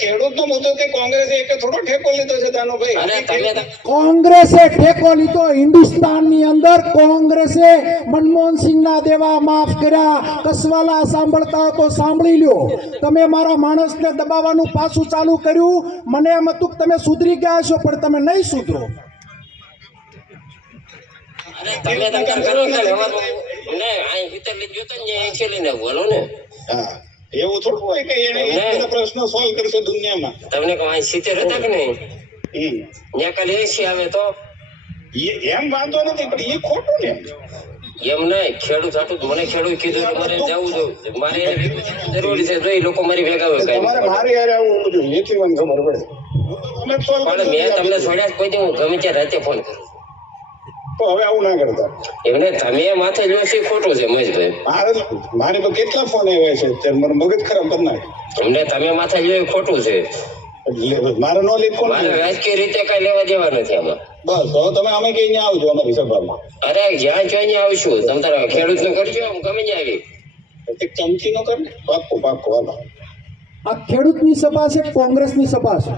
ખેડૂતનો મુદ્દો કે કોંગ્રેસે એક થોડો ઠેકો લીધો છે દાનુભાઈ? કોંગ્રેસે ઠેકો લીધો. હિન્દુસ્તાનની અંદર કોંગ્રેસે મનમોહનસિંહના દેવા માફ કર્યા. કસવાલા સાંભળતા હો તો સાંભળી લ્યો. તમે મારા માણસને દબાવવાનું પાછું ચાલુ કર્યું. મને એમ હતું કે તમે સુધરી ગયા છો, પણ તમે નહીં સુધરો. તમે તંકર કરો ને ને આ હિતલી જોતો ને એ છેલીને બોલો ને. હા, એવું થોડું હોય કે એને બધા પ્રશ્નો સોલ્વ કરશે દુનિયામાં. તમને કહું આ 70 હતા કે નહીં? ત્યાં કાલે 80 આવે તો એમ વાંધો નથી, પણ એ ખોટું ને. એમ નહીં, ખેડૂત હાટું મને ખેડૂત કીધું કે મારે જવું જોઈએ, મારે એને ભેગું થવું જરૂરી છે. તો એ લોકો મારી ભેગા હોય કઈ તમારે મારી હારે આવવું જોઈએ, એથી મને ખબર પડે. પણ મેં તમને છોડ્યા કોઈ દી હું ગમે ત્યાં રાતે ફોન કરું. તો હવે આવું ના કરતા. એમને તમે માથે લ્યો છે ખોટું છે મહેશભાઈ. મારે તો કેટલા ફોન આવ્યા છે ત્યારે મને મગજ ખરાબ કરી નાખે. અમને તમે માથે લ્યો એ ખોટું છે. મારે નો લીધો, મારે રાજકીય રીતે કઈ લેવા દેવા નથી આમાં. બસ તો તમે અમે કઈ અહીંયા આવજો અમારી સભામાં. અરે જ્યાં જોઈએ આવશું. તમે તારા ખેડૂત નું કરજો, હું ગમે ત્યાં આવી. ચમચી નો કર ને. પાક્કો પાક્કો હાલો. આ ખેડૂતની સભા છે, કોંગ્રેસની સભા છે?